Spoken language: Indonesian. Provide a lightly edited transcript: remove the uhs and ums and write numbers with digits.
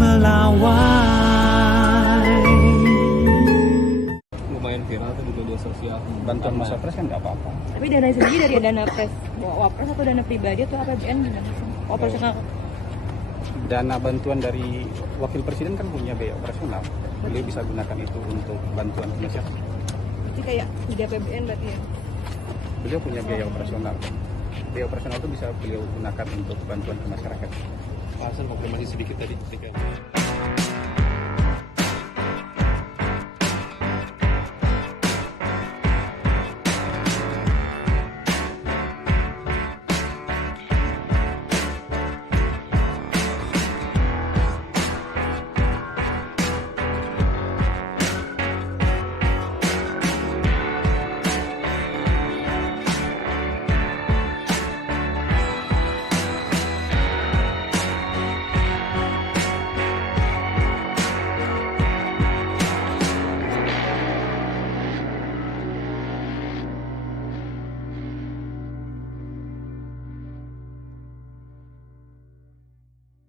melawai. Lumayan viral tuh di media sosial. Bantuan Mas Wapres kan nggak apa-apa. Tapi dana sendiri dari dana Wapres atau dana pribadi atau APBN gimana? Operasional. Dana bantuan dari Wakil Presiden kan punya biaya operasional. Beliau bisa gunakan itu untuk bantuan ke masyarakat. Berarti kayak tidak APBN berarti ya? Beliau punya biaya operasional. Biaya operasional itu bisa beliau gunakan untuk bantuan ke masyarakat. Hasan konfirmasi sedikit tadi ketika